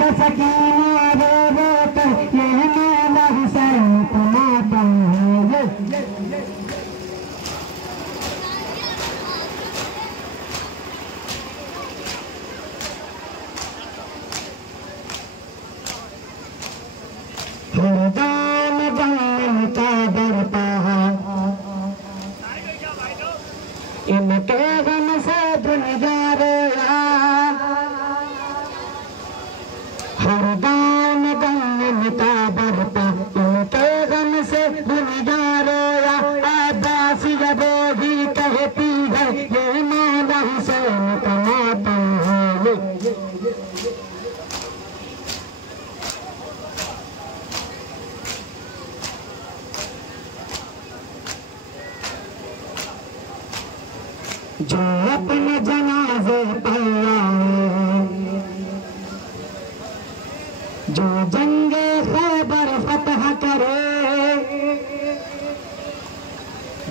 है सकीना रो रो कर ये मौला हुसैन का मातम है। हरदान गम का बरपा इनके गम से दुनिया रोया। हरदान गम का बरपा इनके गम से दुनिया रोया। अब्बास जब भी कहती है ये मौला हुसैन का मातम है। जो अपने जनाजे पर आए, जो जंगे खैबर फतह करे,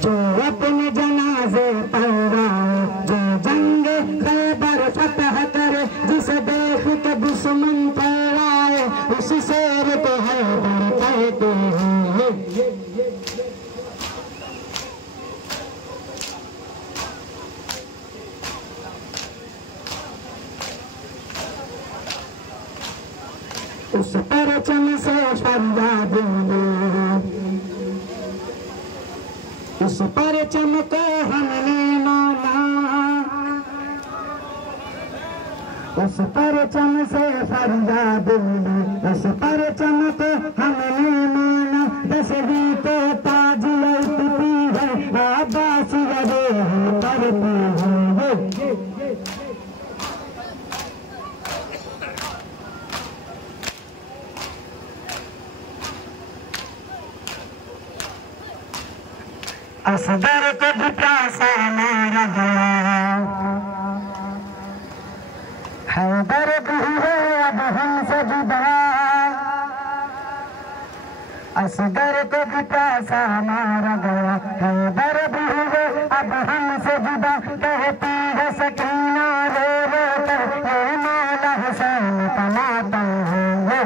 जो अपने जनाजे पर आए, जो जंगे खैबर फतह करे, जिसे देख के दुश्मन पर आए उस शेर को हैदर कहते हैं। उस परचम से फरियाद उस परचम को हमने माना। उस परचम से फरियाद उस परचम को हमने माना। 10वीं को ताज लौटती है अब्बास रे करती है। असगर को भी प्यासा मारा गया। हैदर भी है अब हमसे जुदा। असगर को भी प्यासा मारा गया। हैदर भी है अब हमसे जुदा। कहती है सकीना रो रो कर ये मौला हुसैन का मातम है।